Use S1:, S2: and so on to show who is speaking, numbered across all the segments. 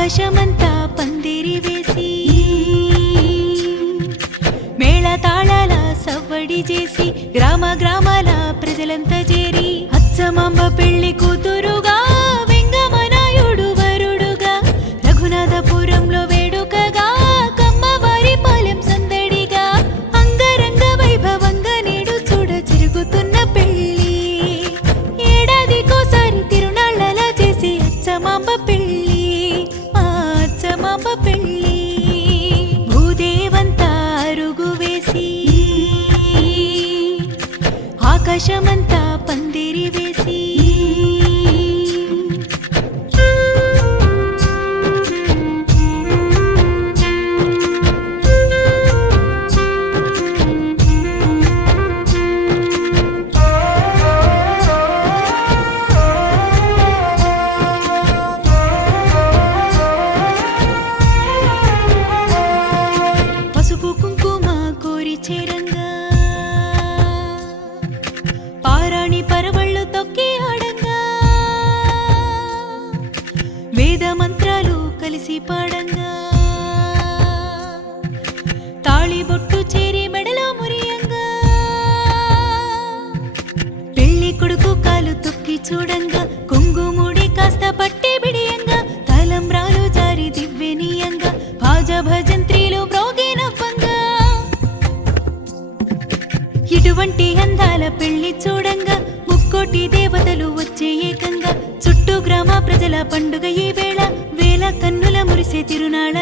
S1: ఆకాశమంతా పందిరి వేసి మేళ తాళాల సవ్వడి చేసి గ్రామ గ్రామాల ప్రజలంతా చేరి అచ్చమాంబ పెళ్ళి కూతురుగా వెంగమనాయుడు వరుడుగా రఘునాథపురంలో వేడుకగా కమ్మవారి పాలెం సందడిగా అంగరంగ వైభవంగా నేడు చూడ జరుగుతున్న పెళ్ళి ఏడాదికోసారి ఆకాశమంతా పాడంగా. తాళి చేరి మెడలో మురియంగా. పెళ్ళి కొడుకు కాలు తొక్కి చూడంగా. కొంగుముడి కాస్త పట్టి బిడియంగా. తలంబ్రాలు జారి దివ్యనీయంగా భాజ భజంత్రీలు మ్రోగినవ్వంగా ఇటువంటి అందాల పెళ్ళి చూడంగా. ముక్కోటి దేవతలు వచ్చే ఏకంగా. చుట్టూ గ్రామ ప్రజల పండుగ ఈ వేళ. వేల కన్నుల మురిసే తిరునాళ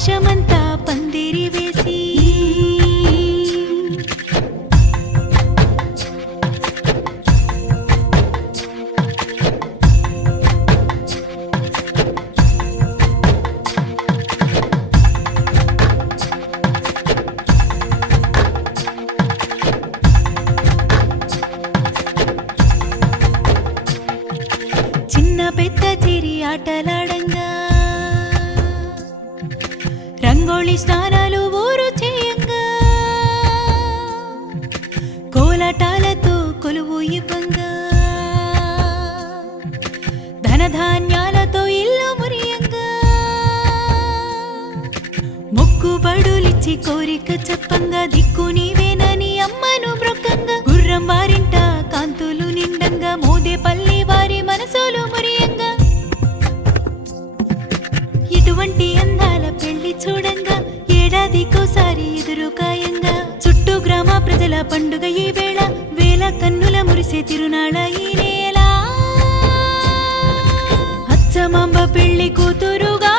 S1: ఆకాశమంతా పందిరి వేసి. చిన్న పెద్ద చిరి ఆటలాడంగా కోళి స్నానాలు ఊరు చేయంగా. కోలాటాలతో కొలువు ఇవ్వంగా. ధనధాన్యాలతో ఇల్లు మురియంగా. మొక్కుబడులిచ్చి కోరిక చెప్పంగా దిక్కు నీవేనని పండుగ ఈ వేళ వేల కన్నుల మురిసే తిరునాళ ఈ నేల. అచ్చమాంబ పెళ్ళి కూతురుగా